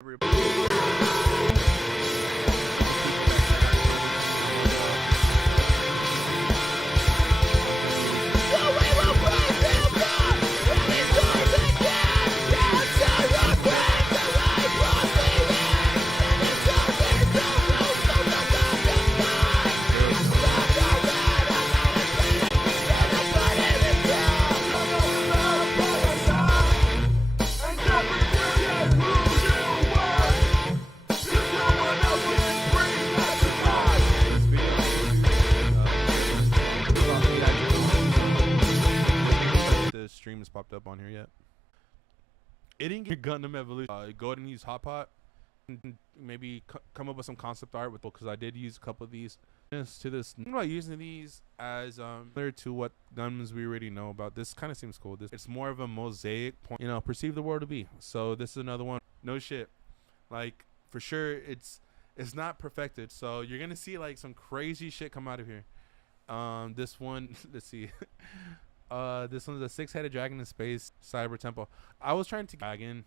The stream has popped up on here yet. It didn't get Gundam Evolution. Go ahead and use Hot Pot. Maybe come up with some concept art with, because I did use a couple of these. To this, I'm not using these as similar to what Gundams we already know about. This kind of seems cool. It's more of a mosaic point, perceive the world to be. So this is another one. No shit, like for sure it's not perfected. So you're gonna see like some crazy shit come out of here. This one, let's see. This one's a 6-headed dragon in space, cyber temple. I was trying to dragon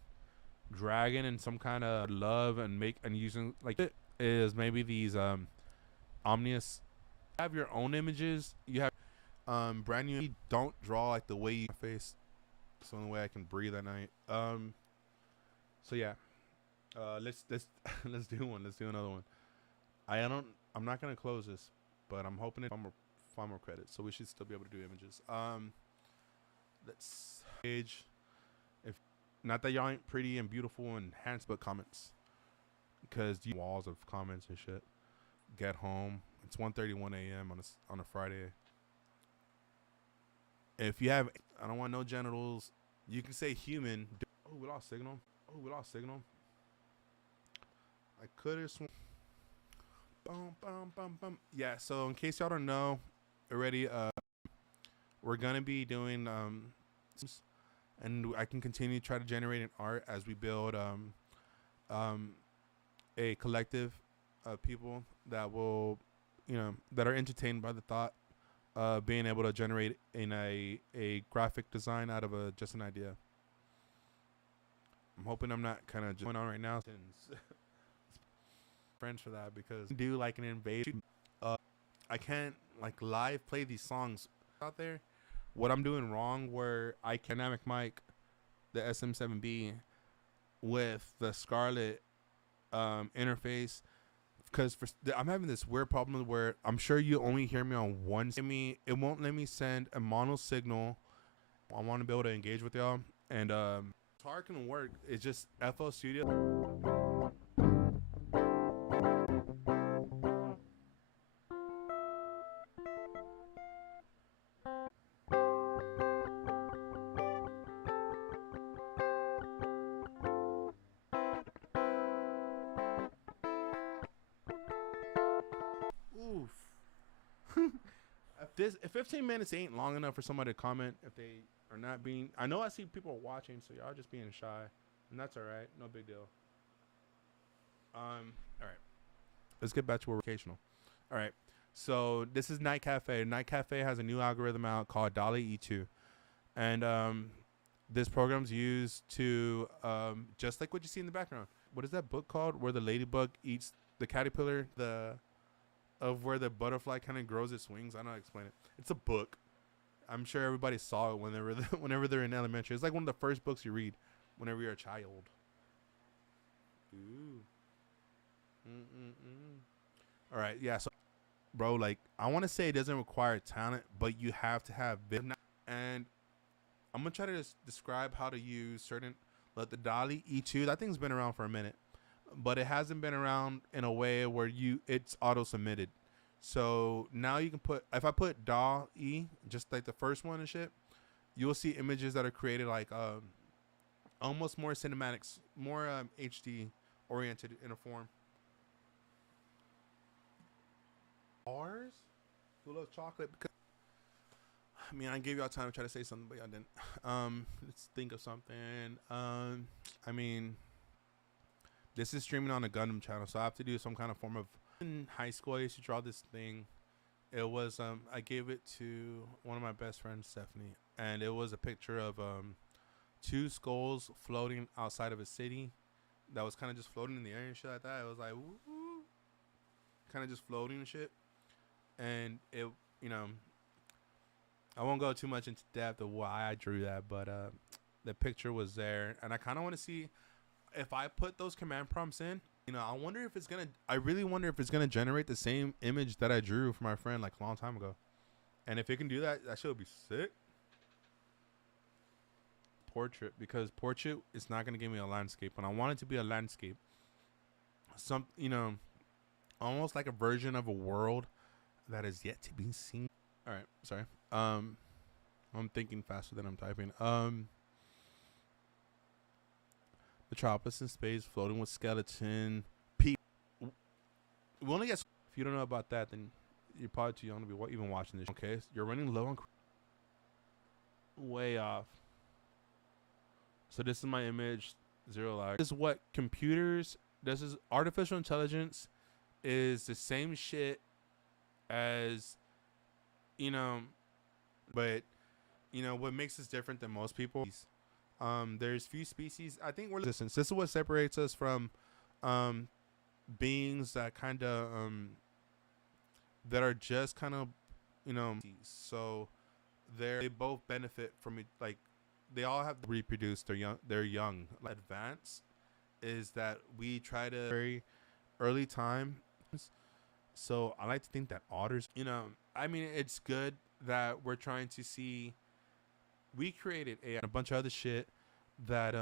and some kind of love and using like it is maybe these omnius. Have your own images. You have brand new. Don't draw like the way you face. It's the only way I can breathe at night. So yeah, let's let's do one. Let's do another one. I'm not gonna close this, but I'm hoping it. 5 more credits, so we should still be able to do images. Let's page. If not that y'all ain't pretty and beautiful and handsome, but comments, because you walls of comments and shit. Get home. It's 1:31 a.m. on a Friday. If you have, I don't want no genitals. You can say human. Oh, we lost signal. I could have sworn. Boom, boom, boom, boom. Yeah. So in case y'all don't know already, we're gonna be doing and I can continue to try to generate an art as we build a collective of people that will, that are entertained by the thought of being able to generate in a graphic design out of just an idea. I'm hoping I'm not kind of going on right now since friends for that, because do like an invasion. I can't like live play these songs out there. What I'm doing wrong, where I can dynamic mic the SM7B with the Scarlett interface, because I'm having this weird problem where I'm sure you only hear me on one. It won't let me send a mono signal. I want to be able to engage with y'all, and it's hard can work. It's just FL Studio. If 15 minutes ain't long enough for somebody to comment, if they are not being, I know I see people watching, so y'all just being shy, and that's all right. No big deal. All right. Let's get back to vocational. All right. So this is Night Cafe. Night Cafe has a new algorithm out called DALL-E E2, and this program's used to just like what you see in the background. What is that book called? Where the ladybug eats the caterpillar, of where the butterfly kind of grows its wings. I don't know how to explain it. It's a book. I'm sure everybody saw it whenever they're in elementary. It's like one of the first books you read whenever you're a child. Ooh. All right, yeah. So, bro, like I want to say it doesn't require talent, but you have to have vision. And I'm gonna try to describe how to use certain, like the DALL-E E2. That thing's been around for a minute, but it hasn't been around in a way where it's auto submitted. So now you can if I put DALL-E, just like the first one and shit, you'll see images that are created like almost more cinematics, more HD oriented in a form. Ours? Who loves chocolate? Because I mean, I gave y'all time to try to say something, but y'all didn't. Let's think of something. I mean, this is streaming on the Gundam channel, so I have to do some kind of form of. In high school, I used to draw this thing. It was I gave it to one of my best friends, Stephanie, and it was a picture of 2 skulls floating outside of a city that was kind of just floating in the air and shit like that. It was like kind of just floating and shit. And it, you know, I won't go too much into depth of why I drew that, but the picture was there, and I kind of want to see if I put those command prompts in. You know, I really wonder if it's gonna generate the same image that I drew for my friend like a long time ago. And if it can do that, that shit would be sick. Portrait, because portrait is not gonna give me a landscape. When I want it to be a landscape, you know, almost like a version of a world that is yet to be seen. All right, sorry. I'm thinking faster than I'm typing. Metropolis in space, floating with skeleton. We only get. If you don't know about that, then you're probably too young to be even watching this. Okay, so you're running low on. Way off. So this is my image. 0 lag. This is what computers. This is artificial intelligence. Is the same shit as, you know, but you know what makes us different than most people. There's few species. I think we're resistance. This is what separates us from beings that kind of that are just kind of, you know, so they both benefit from it. Like they all have to reproduce. They're young. Advance is that we try to very early time. So I like to think that otters, you know, I mean, it's good that we're trying to see. We created a bunch of other shit that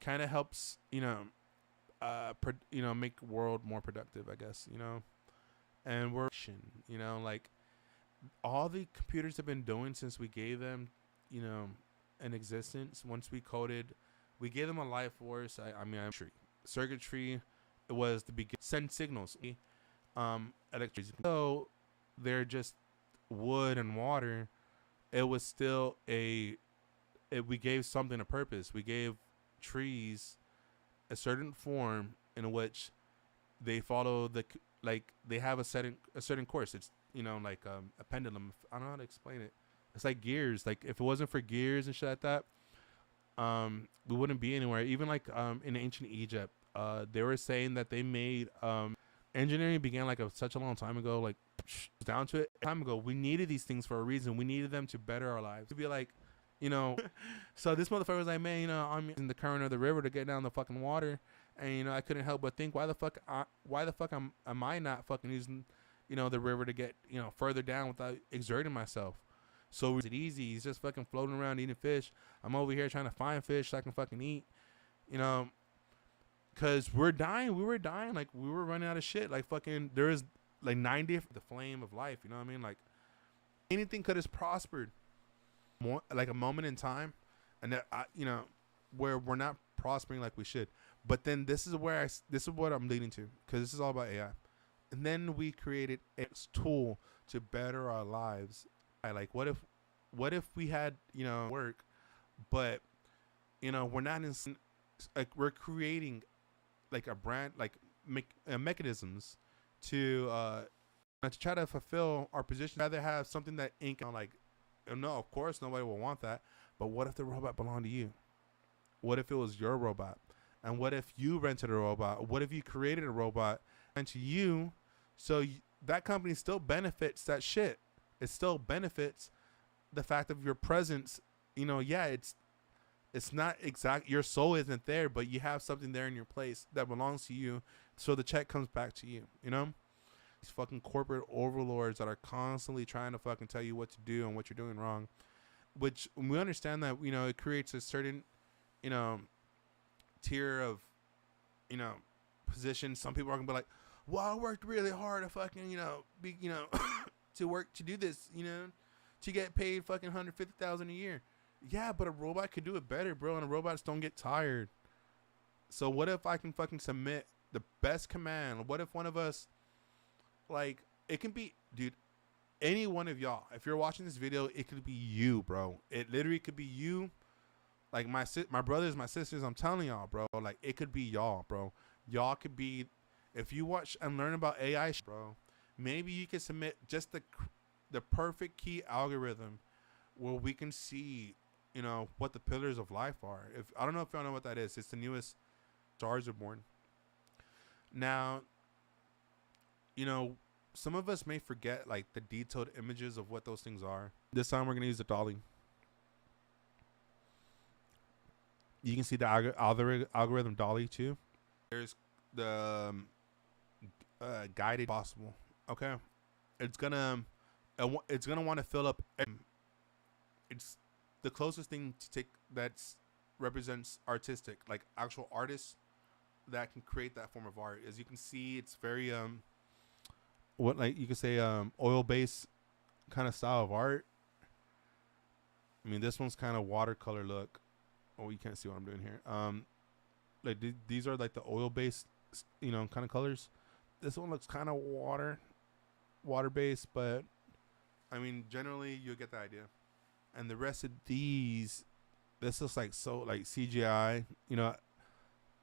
kind of helps, you know, make the world more productive, I guess, you know. And we're, you know, like all the computers have been doing since we gave them, you know, an existence. Once we gave them a life force. I mean, circuitry. It was the beginning. Send signals. Electricity. So they're just wood and water. It was still we gave something a purpose. We gave trees a certain form in which they follow they have a certain course. It's, you know, like a pendulum. I don't know how to explain it. It's like gears. Like if it wasn't for gears and shit like that, we wouldn't be anywhere. Even like in ancient Egypt, they were saying that they made engineering began like such a long time ago. Like down to it time ago, we needed these things for a reason. We needed them to better our lives. To be like, you know, so this motherfucker was like, man, you know, I'm in the current of the river to get down the fucking water, and you know, I couldn't help but think, why the fuck am I not fucking using, you know, the river to get, you know, further down without exerting myself? So is it easy? He's just fucking floating around eating fish. I'm over here trying to find fish so I can fucking eat, you know, cause we're dying. We were dying. Like we were running out of shit. Like fucking, there is like 90 the flame of life. You know what I mean? Like anything could have prospered. More like a moment in time, and that you know, where we're not prospering like we should. But then this is what I'm leading to, because this is all about AI. And then we created a tool to better our lives. Like what if we had, you know, work, but you know, we're not in, like we're creating like a brand, like mechanisms to try to fulfill our position. Rather have something that ain't gonna like. No, of course nobody will want that. But what if the robot belonged to you? What if it was your robot? And what if you rented a robot? What if you created a robot and to you, so that company still benefits that shit. It still benefits the fact of your presence. You know, yeah, it's not exact. Your soul isn't there, but you have something there in your place that belongs to you. So the check comes back to you, you know? These fucking corporate overlords that are constantly trying to fucking tell you what to do and what you're doing wrong, which we understand that, you know, it creates a certain, you know, tier of, you know, position. Some people are gonna be like, well, I worked really hard to fucking, you know, be, you know, to work to do this, you know, to get paid fucking $150,000 a year. Yeah, but a robot could do it better, bro, and robots don't get tired. So what if I can fucking submit the best command? What if one of us, like, it can be, dude, any one of y'all, if you're watching this video, it could be you, bro. It literally could be you. Like my brothers, my sisters, I'm telling y'all, bro, like it could be y'all, bro. Y'all could be, if you watch and learn about AI, bro, maybe you can submit just the perfect key algorithm where we can see, you know, what the pillars of life are. If I don't know if y'all know what that is. It's the newest stars are born. Now, you know, some of us may forget like the detailed images of what those things are. This time we're gonna use the DALL-E. You can see the algorithm DALL-E too. There's the guided possible. Okay, it's gonna want to fill up. It's the closest thing to take that's represents artistic, like actual artists that can create that form of art. As you can see, it's very what like you could say oil based kind of style of art. I mean, this one's kind of watercolor look. Oh, you can't see what I'm doing here. Like these are like the oil based, kind of colors. This one looks kind of water based, but I mean, generally you'll get the idea. And the rest of these, this looks like so like CGI,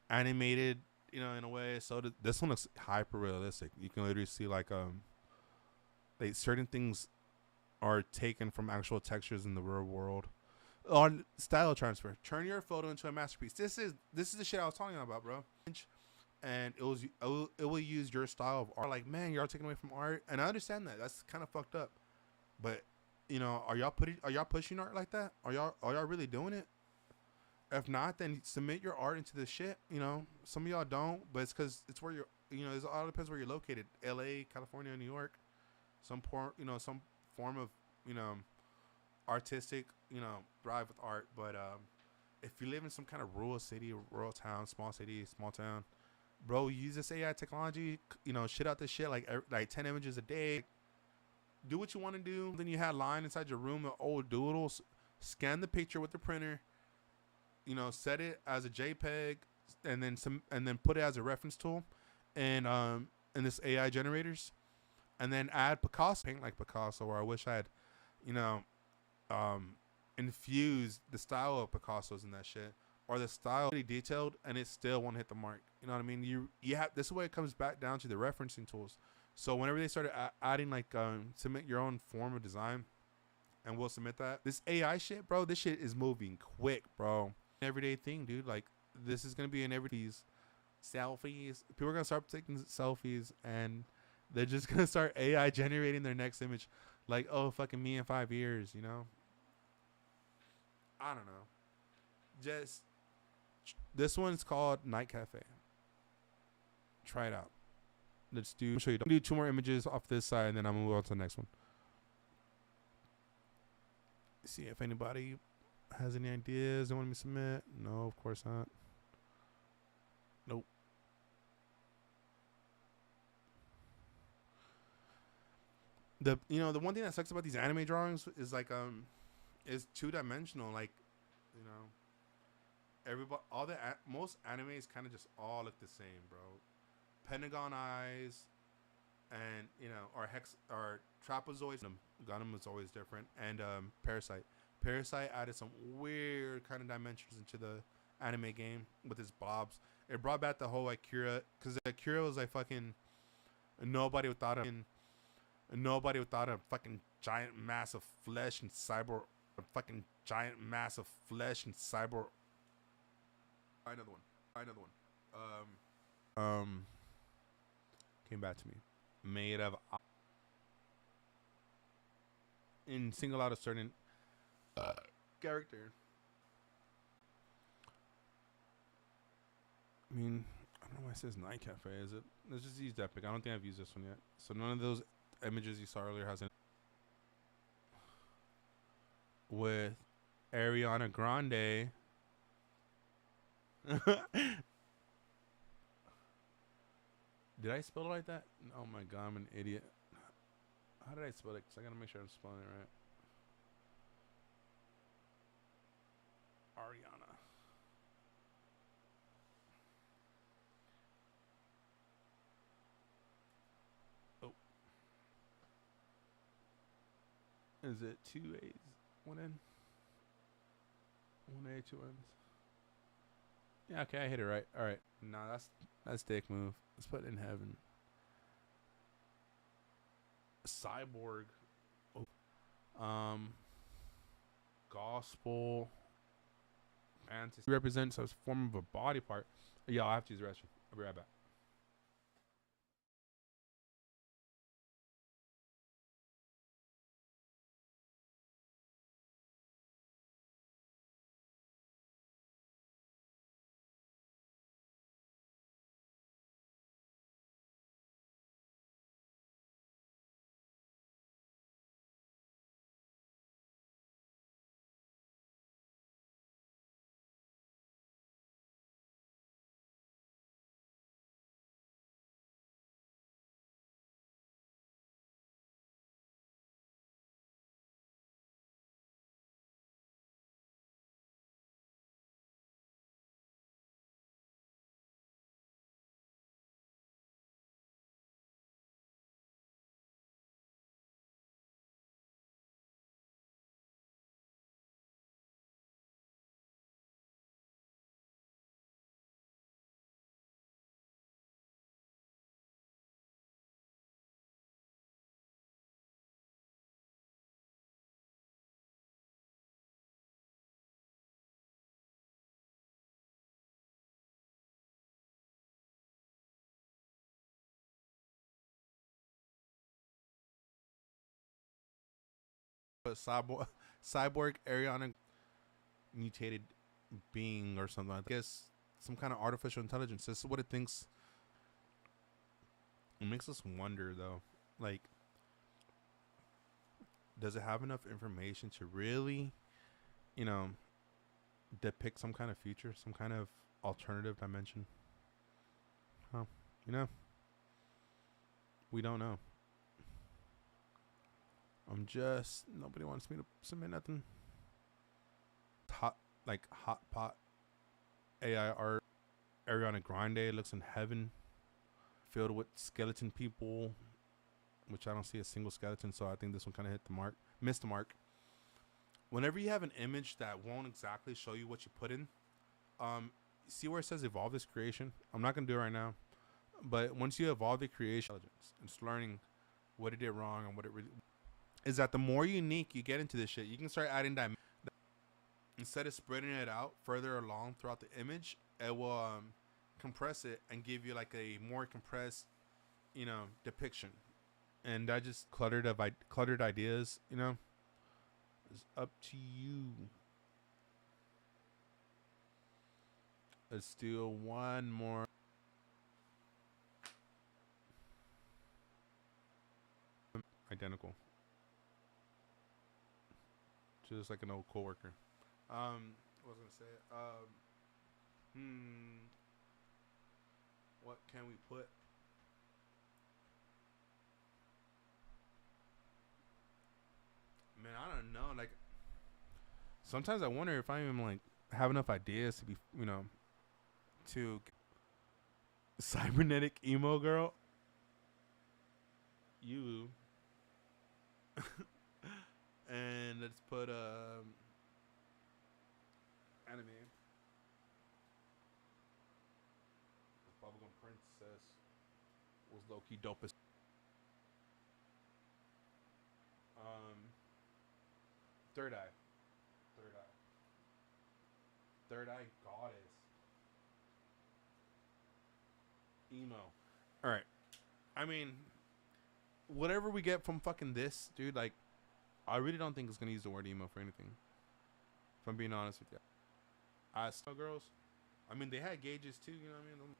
animated, in a way. So this one looks hyper realistic. You can literally see like certain things are taken from actual textures in the real world. On style transfer, turn your photo into a masterpiece. This is the shit I was talking about, bro. And it will use your style of art. Like, man, you're taking away from art, and I understand that. That's kind of fucked up. But are y'all pushing art like that? Are y'all really doing it? If not, then submit your art into this shit. Some of y'all don't, but it's because it's where you're. It all depends where you're located. L.A., California, New York. Some form of artistic, thrive with art. But if you live in some kind of rural city, rural town, small city, small town, bro, use this AI technology. Shit out this shit like 10 images a day. Do what you want to do. Then you had line inside your room of old doodles. Scan the picture with the printer. Set it as a JPEG, and then put it as a reference tool, and in this AI generators, and then add Picasso, paint like Picasso. Or I wish I had, infused the style of Picasso's in that shit, or the style really detailed, and it still won't hit the mark. You know what I mean? You have this is where it comes back down to the referencing tools. So whenever they started adding submit your own form of design, and we'll submit that. This AI shit, bro, this shit is moving quick, bro. Everyday thing, dude. Like, this is gonna be in everybody's selfies. People are gonna start taking selfies, and they're just gonna start AI generating their next image. Like, oh, fucking me in 5 years, I don't know. Just this one's called Night Cafe. Try it out. Let's show you. Do 2 more images off this side, and then I'm gonna move on to the next one. See if anybody has any ideas they want me to submit. No, of course not. Nope. The one thing that sucks about these anime drawings is like is 2-dimensional. Like, everybody, most animes kind of just all look the same, bro. Pentagon eyes, and or trapezoids. Gundam is always different, and Parasite. Parasite added some weird kind of dimensions into the anime game with his blobs. It brought back the whole Akira, because Akira was like fucking nobody without a fucking giant mass of flesh and cyber, a fucking giant mass of flesh and cyber. Another one. Came back to me. Made of and single out a certain character. I mean, I don't know why it says Night Cafe. Is it? Let's just use Epic. I don't think I've used this one yet. So none of those images you saw earlier has any. With Ariana Grande. Did I spell it like that? Oh my god, I'm an idiot. How did I spell it? Because I gotta make sure I'm spelling it right. Ariana. Oh. Is it 2 A's? 1 N? 1 A, 2 N's? Yeah, okay, I hit it right. Alright. Nah, that's dick move. Let's put it in heaven. Cyborg. Oh. Gospel. Fantasy represents a form of a body part. Yeah, I'll have to use the restroom. I'll be right back. But cyborg Ariana mutated being or something. I guess some kind of artificial intelligence. This is what it thinks. It makes us wonder though, like, does it have enough information to really, you know, depict some kind of future, some kind of alternative dimension? Huh? You know, we don't know. Nobody wants me to submit nothing. Hot, like hot pot AI art. Ariana Grande looks in heaven, filled with skeleton people, which I don't see a single skeleton. So I think this one kind of hit the mark, missed the mark. Whenever you have an image that won't exactly show you what you put in, see where it says evolve this creation? I'm not gonna do it right now, but once you evolve the creation, it's learning what it did wrong and what it really is. That the more unique you get into this shit, you can start adding that. Instead of spreading it out further along throughout the image, it will compress it and give you like a more compressed, depiction. And that just cluttered ideas, is up to you. Let's do one more. Identical. Just like an old coworker. What was I gonna say? What can we put? Man, I don't know. Like, sometimes I wonder if I even like have enough ideas to be, to cybernetic emo girl. You. And let's put anime. Bubblegum Princess was low key dope as. Um, Third Eye, Third Eye, Third Eye Goddess, emo. All right. I mean, whatever we get from fucking this, dude. Like, I really don't think it's gonna use the word emo for anything. If I'm being honest with you, Snow Girls. I mean, they had gauges too. You know what I mean?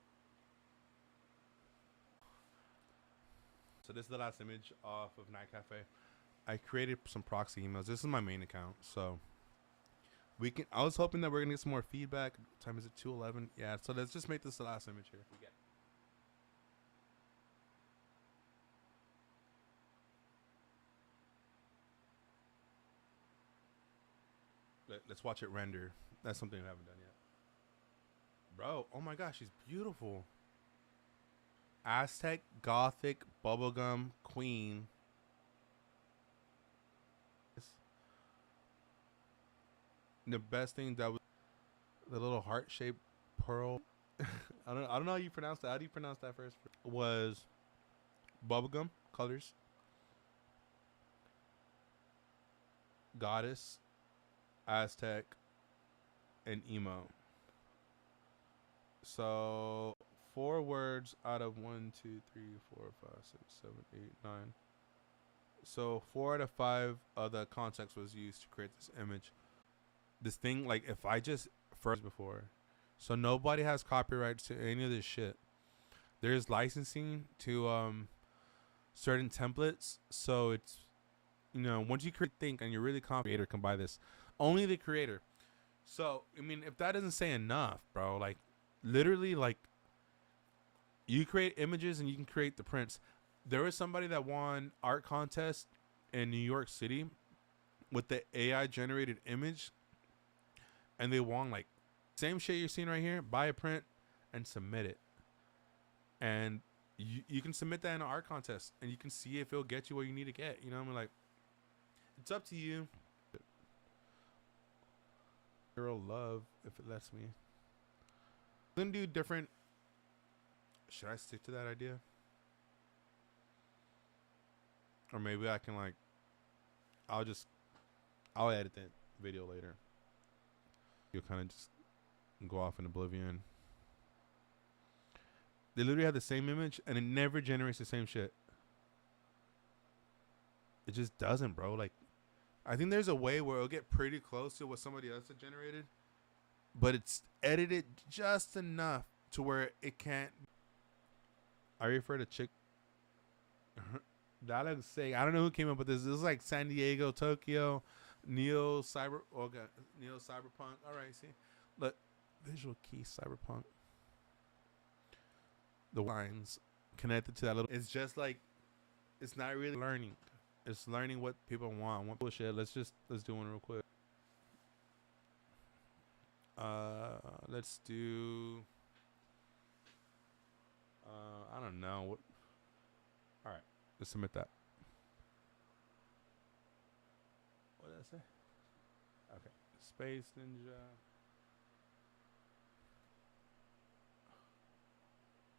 So this is the last image off of Night Cafe. I created some proxy emails. This is my main account, so we can. I was hoping that we're gonna get some more feedback. What time is it? 2:11. Yeah. So let's just make this the last image here. Let's watch it render. That's something we haven't done yet, bro. Oh my gosh, she's beautiful. Aztec Gothic bubblegum queen. The best thing that was the little heart shaped pearl. I don't know how you pronounce that. How do you pronounce that first? Was bubblegum colors, goddess, Aztec, and emo. So 4 words out of 1, 2, 3, 4, 5, 6, 7, 8, 9. So 4 out of 5 of the context was used to create this image. This thing, like, if I just first before, so nobody has copyrights to any of this shit. There's licensing to certain templates, so it's, you know, once you think and you're really confident, creator can buy this. Only the creator. So I mean, if that doesn't say enough, bro, like literally, like you create images and you can create the prints. There was somebody that won art contest in New York City with the AI generated image, and they won like same shit you're seeing right here. Buy a print and submit it, and you can submit that in an art contest, and you can see if it'll get you where you need to get. You know, I mean, like, it's up to you. Girl love if it lets me. I'm gonna do different. Should I stick to that idea? Or maybe I can, like, I'll edit that video later. You'll kind of just go off in oblivion. They literally have the same image and it never generates the same shit. It just doesn't, bro. Like, I think there's a way where it'll get pretty close to what somebody else had generated, but it's edited just enough to where it can't. I refer to chick. That looks sick. I don't know who came up with this. This is like San Diego, Tokyo, Neo Cyberpunk. All right, see, look, Visual Kei Cyberpunk. The lines connected to that little. It's just like, it's not really learning. It's learning what people want. What bullshit. Let's do one real quick. Let's do. I don't know what. All right, let's submit that. What did I say? Okay, Space Ninja.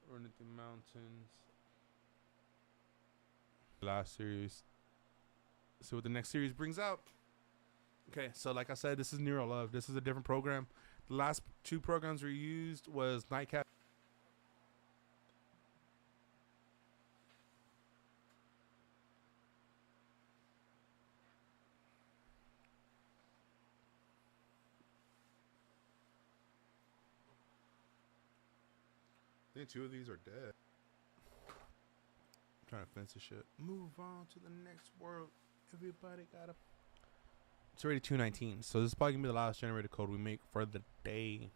Running through mountains. Last series. See what the next series brings out. Okay, so like I said, this is Neural Love. This is a different program. The last 2 programs we used was Nightcap. I think 2 of these are dead. I'm trying to fence this shit. Move on to the next world. Everybody gotta. It's already 2:19, so this is probably gonna be the last generated code we make for the day.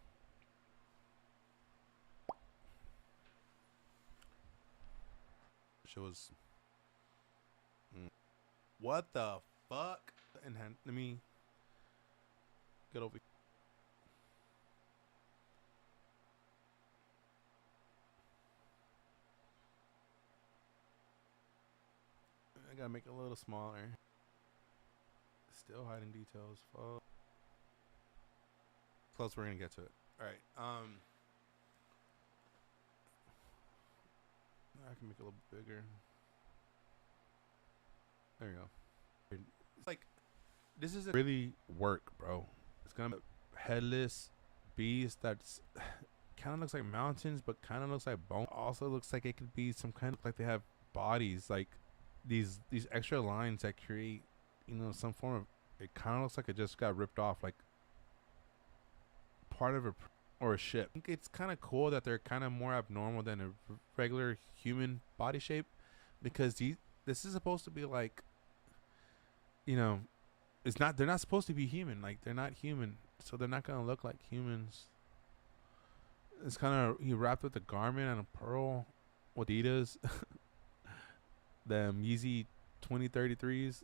Shit was. What the fuck? And let me get over. I gotta make it a little smaller. Still hiding details. Fuck. Close. We're gonna get to it. All right. I can make it a little bit bigger. There you go. It's like, this is really work, bro. It's gonna be a headless beast that's kind of looks like mountains, but kind of looks like bone. Also looks like it could be some kind of, like, they have bodies, like these extra lines that create, you know, some form of. It kind of looks like it just got ripped off, like part of a or a ship. I think it's kind of cool that they're kind of more abnormal than a regular human body shape, because this is supposed to be like, you know, it's not. They're not supposed to be human. Like, they're not human, so they're not gonna look like humans. It's kind of, he wrapped with a garment and a pearl with Adidas. The Yeezy 2033s.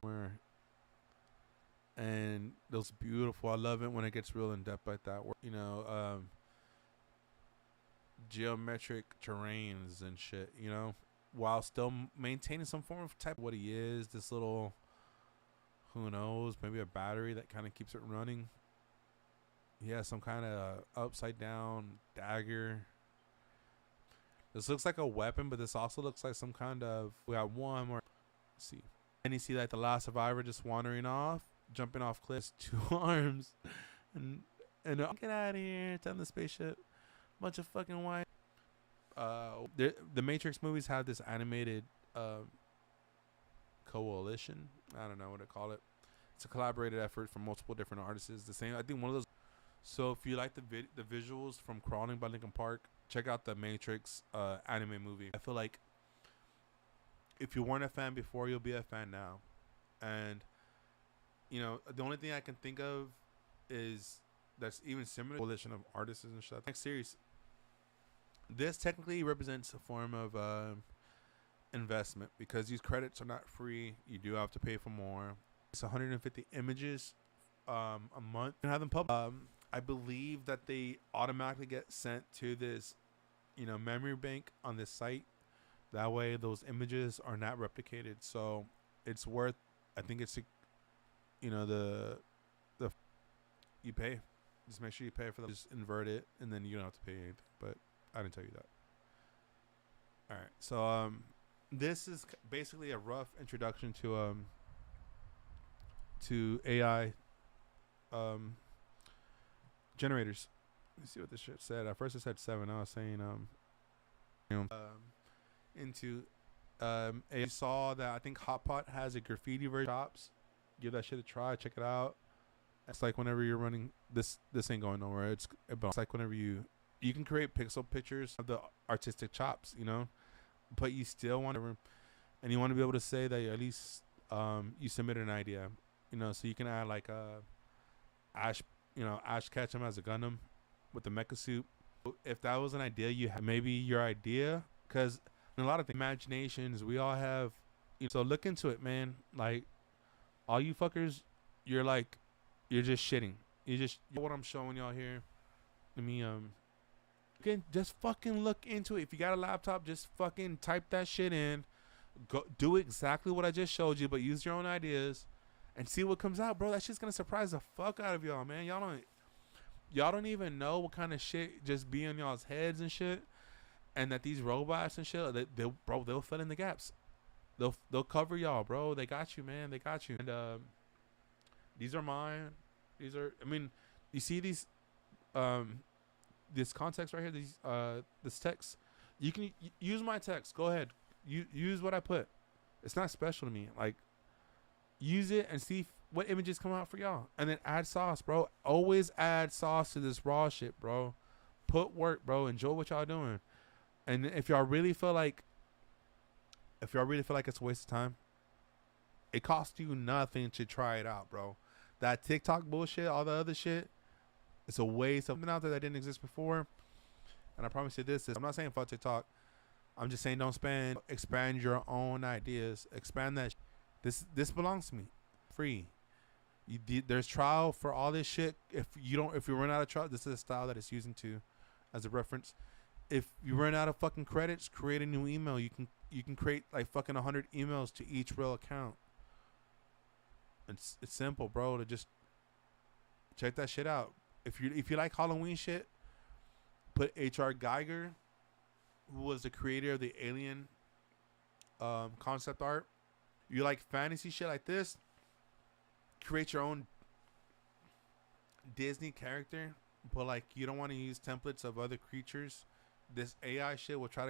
Where. And those beautiful. I love it when it gets real in depth like that. You know, geometric terrains and shit. You know, while still maintaining some form of type of what he is. This little, who knows, maybe a battery that kind of keeps it running. He has some kind of upside down dagger. This looks like a weapon, but this also looks like some kind of. We got one more. Let's see. And you see, like, the last survivor just wandering off, jumping off cliffs, 2 arms, and And get out of here, it's on the spaceship. Bunch of fucking white. The Matrix movies have this animated coalition. I don't know what to call it. It's a collaborated effort from multiple different artists. The same. I think one of those. So if you like the visuals from Crawling by Linkin Park, check out the Matrix anime movie. I feel like if you weren't a fan before, you'll be a fan now. And you know, the only thing I can think of is that's even similar to coalition of artists and stuff. Next series. This technically represents a form of investment because these credits are not free. You do have to pay for more. It's 150 images a month. And have them published. I believe that they automatically get sent to this, you know, memory bank on this site. That way, those images are not replicated. So it's worth. I think it's, you know, the you pay. Just make sure you pay for that. Just invert it, and then you don't have to pay anything. But I didn't tell you that. All right. So this is basically a rough introduction to AI generators. Let me see what this shit said. At first it said 7. I was saying into I saw that I think Hotpot has a graffiti version of Chops. Give that shit a try. Check it out. It's like whenever you're running this ain't going nowhere. It's like whenever you can create pixel pictures of the artistic chops, you know, but you still want to, and you want to be able to say that at least you submitted an idea, you know, so you can add like Ash Ketchum as a Gundam with the mecha suit. If that was an idea you have, maybe your idea, because in a lot of imaginations we all have, you know, so look into it, man. Like all you fuckers, you're just shitting. You know what I'm showing y'all here. Let me just fucking look into it. If you got a laptop, just fucking type that shit in. Go do exactly what I just showed you, but use your own ideas and see what comes out, bro. That shit's gonna surprise the fuck out of y'all, man. Y'all don't even know what kind of shit just be in y'all's heads and shit. And that these robots and shit, they'll fill in the gaps. They'll cover y'all, bro. They got you, man. They got you. And these are mine. These are, I mean, you see these this context right here, this text. You can use my text. Go ahead. Use what I put. It's not special to me. Like, use it and see what images come out for y'all, and then add sauce, bro. Always add sauce to this raw shit, bro. Put work, bro. Enjoy what y'all doing. And if y'all really feel like it's a waste of time, it costs you nothing to try it out, bro. That TikTok bullshit, all the other shit, it's a waste. Something out there that didn't exist before. And I promise you this, I'm not saying fuck TikTok. I'm just saying expand your own ideas. Expand that. This belongs to me. Free. There's trial for all this shit. If you run out of trial, this is a style that it's using to as a reference. If you run out of fucking credits, create a new email. You can create like fucking 100 emails to each real account. It's simple, bro. To just check that shit out. If you like Halloween shit, put H.R. Geiger, who was the creator of the Alien concept art. You like fantasy shit like this, create your own Disney character, but like you don't want to use templates of other creatures. This AI shit will try to